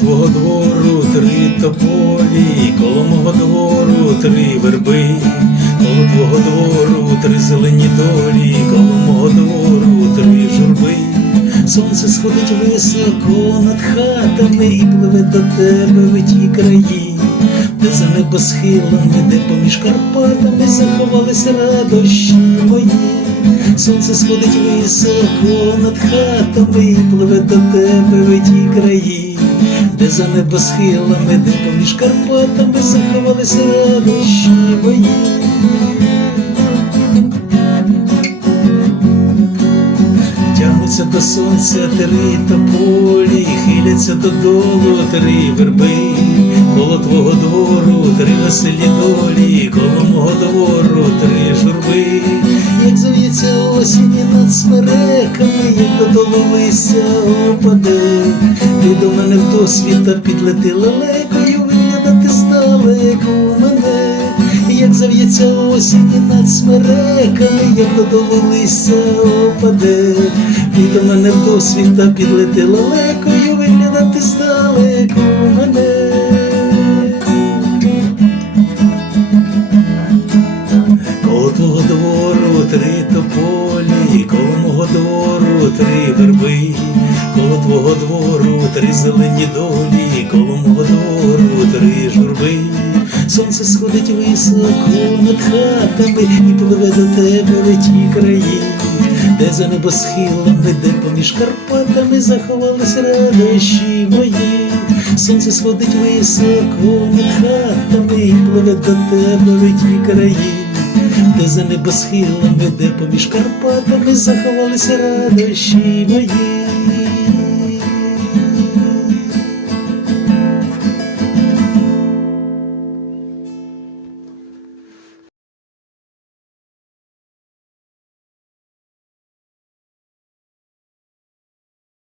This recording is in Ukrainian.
Твого двору три тополі, коло мого двору три верби, коло твого двору три зелені долі, коло мого двору три журби. Сонце сходить високо над хатами і пливе до тебе в ті краї, де за небосхилами, де поміж Карпатами заховались радощі мої. Сонце сходить високо над хатами і пливе до тебе в ті краї, де за небосхилами, де поміж Карпатами заховались радощі мої. Тягнуться до сонця три тополі, хиляться додолу три верби, коло твого двору три веселі долі, коло мого двору три журби, як зов'ється осінь над смереками, як додолу листя опаде, ти до мене в досвіта підлети лелекою, виглядати здалеку мене. Як зав'ється осінь над смереками, як додолу листя опаде, і до мене в досвіта підлетила лекою, виглядати здалеку мене. Коло твого двору три тополі, коло мого двору три верби, твого двору три зелені долі, коло мого двору три журби. Сонце сходить високо над хатами і пливе до тебе в ті краї, де за небосхилами, де поміж Карпатами заховались радощі мої. Сонце сходить високо над хатами і пливе до тебе в ті краї, де за небосхилами, де поміж Карпатами заховались радощі мої.